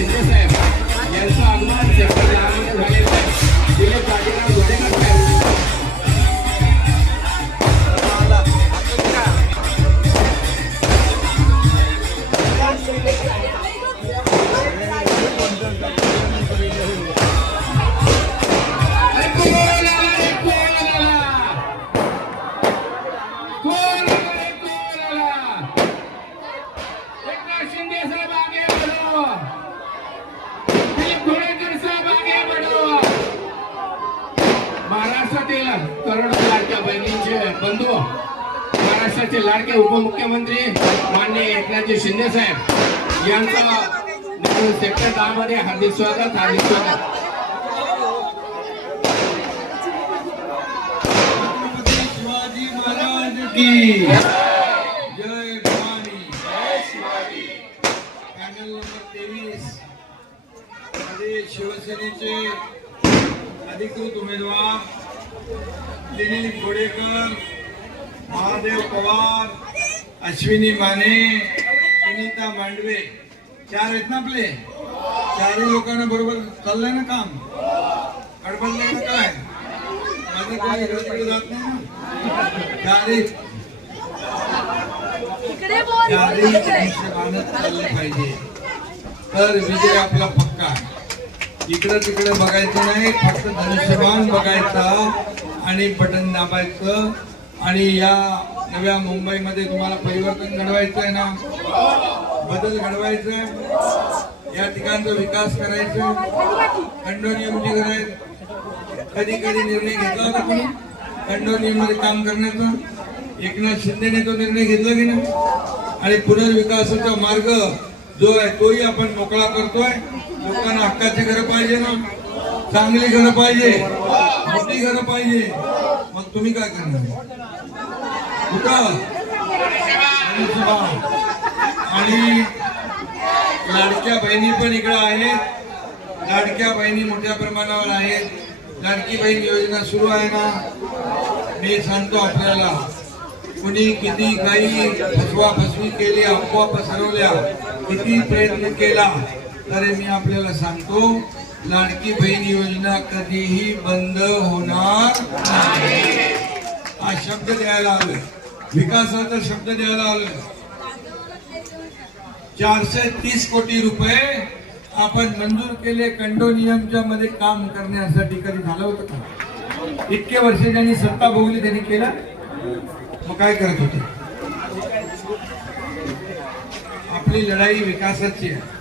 शिंदे साहेब यांचं आगमन सेक्टर 10 मध्ये झालेलं आहे. दिलीप राजेराव घोडेकर साहेब महाराष्ट्रातील करोडो लाडक्या बहिणींचे बंधू, महाराष्ट्राचे लाडके उपमुख्यमंत्री माननीय एकनाथजी शिंदे साहेब यांचं सेक्टर 10 मध्ये हार्दिक स्वागत. हार्दिक स्वागत. शिवाजी महाराज की जय भवानी. पॅनल नंबर 23 मध्ये शिवसेनेचे अधिकृत उमेदवार दिलीप घोडेकर, महादेव पवार, अश्विनी माने, सुनीता मांडवे, 4 आहेत ना आपले. 4 लोकांना बरोबर चाललंय ना काम. गडबडलंय ना काय? माझं काही इकडे जात नाही ना. 4 चालले पाहिजे तर विजय आपला पक्का आहे. इकडं तिकडे बघायचं नाही, फक्त धनुष्यबाण बघायचा आणि बटन दाबायचं. आणि या नव्या मुंबईमध्ये तुम्हाला परिवर्तन घडवायचं आहे ना, बदल घडवायचा आहे. या ठिकाणचा विकास करायचा, खंडोनियमची करायचं. कधी कधी निर्णय घेतला होता कोणी खंडोनियममध्ये काम करण्याचा? एकनाथ शिंदेने तो निर्णय घेतला की नाही? आणि पुनर्विकासाचा मार्ग जो आहे तोही आपण मोकळा करतोय. लोकांना हक्काची घरं पाहिजे ना, चांगली घरं पाहिजे, मोठी घरं पाहिजे. मग तुम्ही काय करणार? कुठं? आणि लाडक्या बहिणी पण इकडे आहेत. लाडक्या बहिणी मोठ्या प्रमाणावर आहेत. लाडकी बहीण योजना सुरू आहे ना. मी सांगतो आपल्याला, कुणी किती काही फसवाफसवी केली, अफवा पसरवल्या, किती प्रयत्न केला, तरी मी आपल्याला सांगतो लाडकी बहीण योजना कधीही बंद होणार नाही. हा शब्द द्यायला आलोय, विकासाचा शब्द द्यायला आलोय. 430 कोटी रुपये आपण मंजूर केले कंडोनियमच्या मध्ये काम करण्यासाठी. कधी झालं होतं का? इतके वर्ष ज्यांनी सत्ता भोगली त्यांनी केलं. मग काय करत होते? आपली लढाई विकासाची आहे.